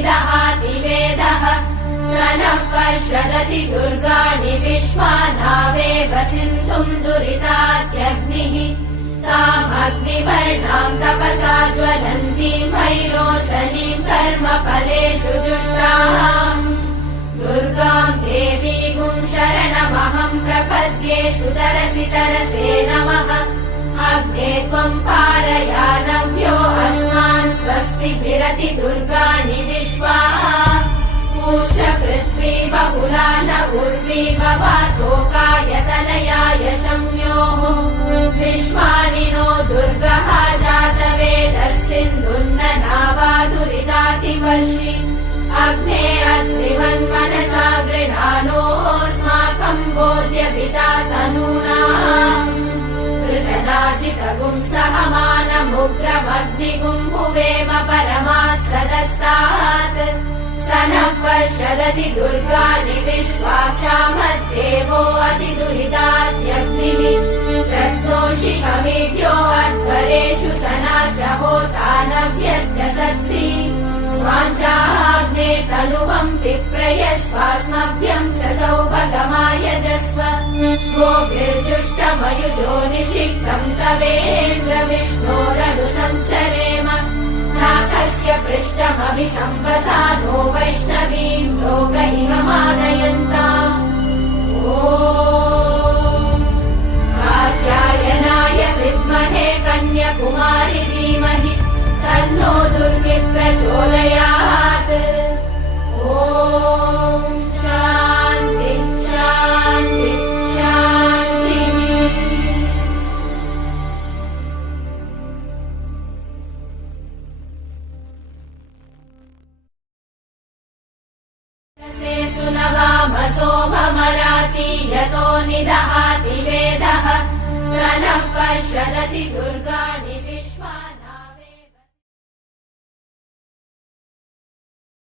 निदहाति वेदः स नः पश्यदति दुर्गाणि विश्वानावेव सिन्धुम् दुरितात्यग्निः तामग्निवर्णाम् तपसा ज्वलन्तीम् भैरोचनीम् कर्मफलेषु जुष्टाम् दुर्गाम् देवीगुम् शरणमहम् प्रपद्ये सुतरसि तरसे नमः अग्ने त्वम् पारयानव्यो अस्मान् स्वस्तिभिरति दुर्गाणि विश्वाः पूष्य पृथ्वी बहुला न उर्वी भवातोकायतनयाय शम्योः विश्वानि नो दुर्गः जातवेदः सिन्धुन्न नावा दुरितातिवर्षि अग्ने अत्रिवन्मनसा गृहाणोऽस्माकम् बोध्यपिता तनूना ऋतनाजितगुम् सहमानमुग्रमग्निगुम् भुवेम परमात् सदस्तात् स नः पश्यदति दुर्गाणि विश्वाक्षामद्देवो अतिदुरितात्यग्निः रत्नोषिकमेभ्यो अध्वरेषु सना च होतानव्यश्च सत्सि स्वाञ्चाग्ने तनुवम् पिप्रय स्वास्मभ्यम् च सौभगमायजस्व गोभिर्जुष्टमयुजो निषिक्तम् तवेन्द्र विष्णोरनुसञ्चरेम नाकस्य पृष्ठमभिसंवसानो वैष्णवीम् लोकहिममादयन्ताम् ॐ कात्यायनाय विद्महे कन्याकुमारि धीमहि तन्नो दुर्गिः प्रचोदयात् ॐ शान्ति शान्ति शान्तिः सोममराति यतो निदहाति वेदः स नः पश्यदति दुर्गाणि